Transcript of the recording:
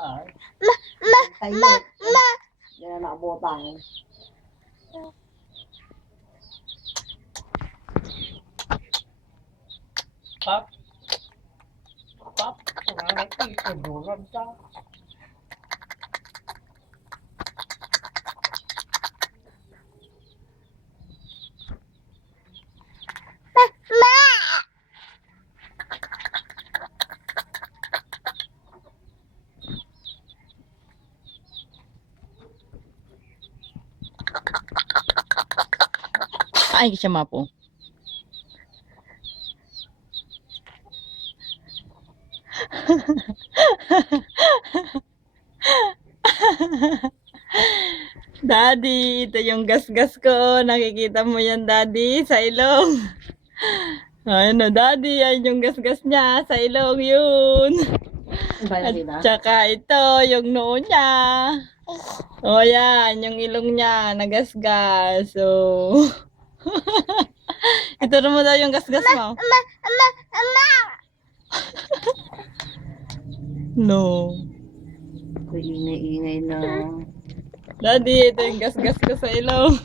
Tayo. Yan na nakabotang. Pap. Pap. Wala na ikuduran ka. Ay, siya mapo. Daddy, ito yung gas-gas ko. Nakikita mo yan, Daddy, sa ilong. Ano, Daddy, yan yung gas-gas niya sa ilong yun. At saka ito, yung noo niya. O yan, yung ilong niya, nagasgas. So, ito mo daw yung gasgas mo. No. Ingay-ingay na. Daddy, ito yung gasgas ko sa ilong.